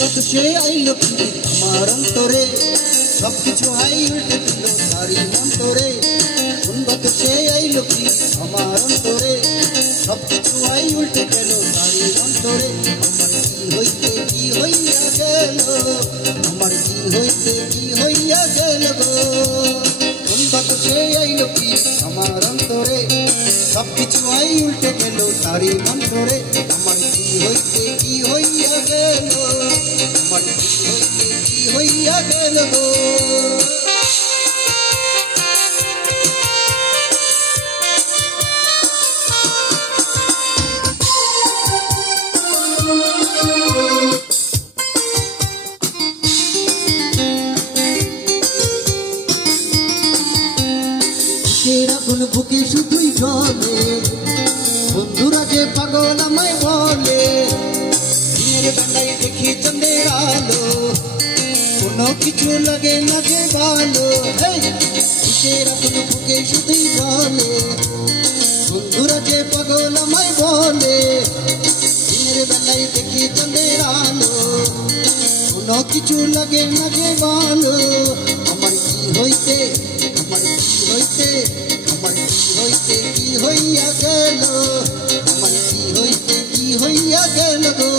কত সে আইলো কি আমার অন্তরে সবকিছু হাই উল্টে দিল তারি অন্তরে কত সে আইলো কি আমার অন্তরে সবকিছু হাই উল্টে গেল তারি অন্তরে আমার কি হইতে কি হইয়া গেল গো কত সে আইলো কি আমার অন্তরে সবকিছু হাই উল্টে গেল তারি অন্তরে আমার কি হইতে কি হইয়া গেল আমার কি হইতে কি হইয়া গেল গো আগুন বুকে শুধুই জ্বলে বন্ধুরা যে পাগল আমায় বলে দিনের বেলায় দেখি চন্দ্রের আলো কোনো কিছু লাগে না যে ভালো কিসের আগুন বুকে শুধুই জ্বলে বন্ধুরা যে পাগল আমায় বলে দিনের বেলায় দেখি চন্দ্রের আলো কোনো কিছু লাগে না যে ভালো আমার কি হইতে আমার কি হইতে আমার কি হইতে কি হইয়া গেল আমার কি হইতে কি হইয়া গেল গো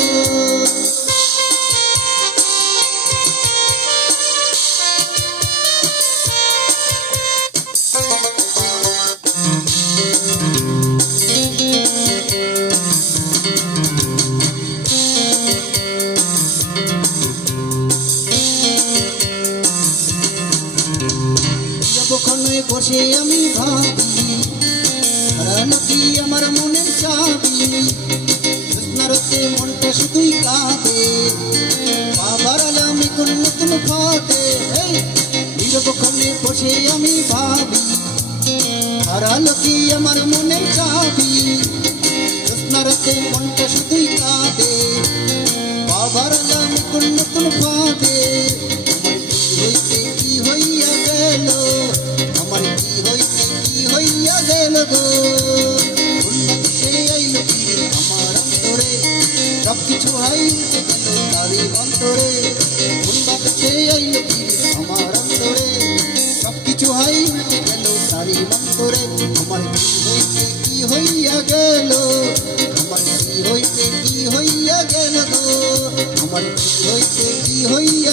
যতক্ষণে বসে আমি ভাবি হারানো কি আমার মনের চাবি জ্যোৎস্নারতে মনটা শুধুই কাঁদে বাবার আলামি কোন নতুন ফাঁদে যতক্ষণে বসে আমি ভাবি হারানো কি আমার মনের চাবি জ্যোৎস্নারতে মনটা শুধুই কাঁদে বাবার আলামি কোন নতুন ফাঁদে আমার কি হইতে কি হইয়া গেল আমার কি হইতে কি হইয়া গেল গো সে আইলো কি আমার অন্তরে সবকিছু হাই উঠে গেল তারি অন্তরে সে আইলো কি আমার অন্তরে সবকিছু হাই উঠে গেল তারি অন্তরে আমার কি হইতে কি হইয়া গেল আমার কি হইতে কি হইয়া গেল গো আমার কি হইতে কি হইয়া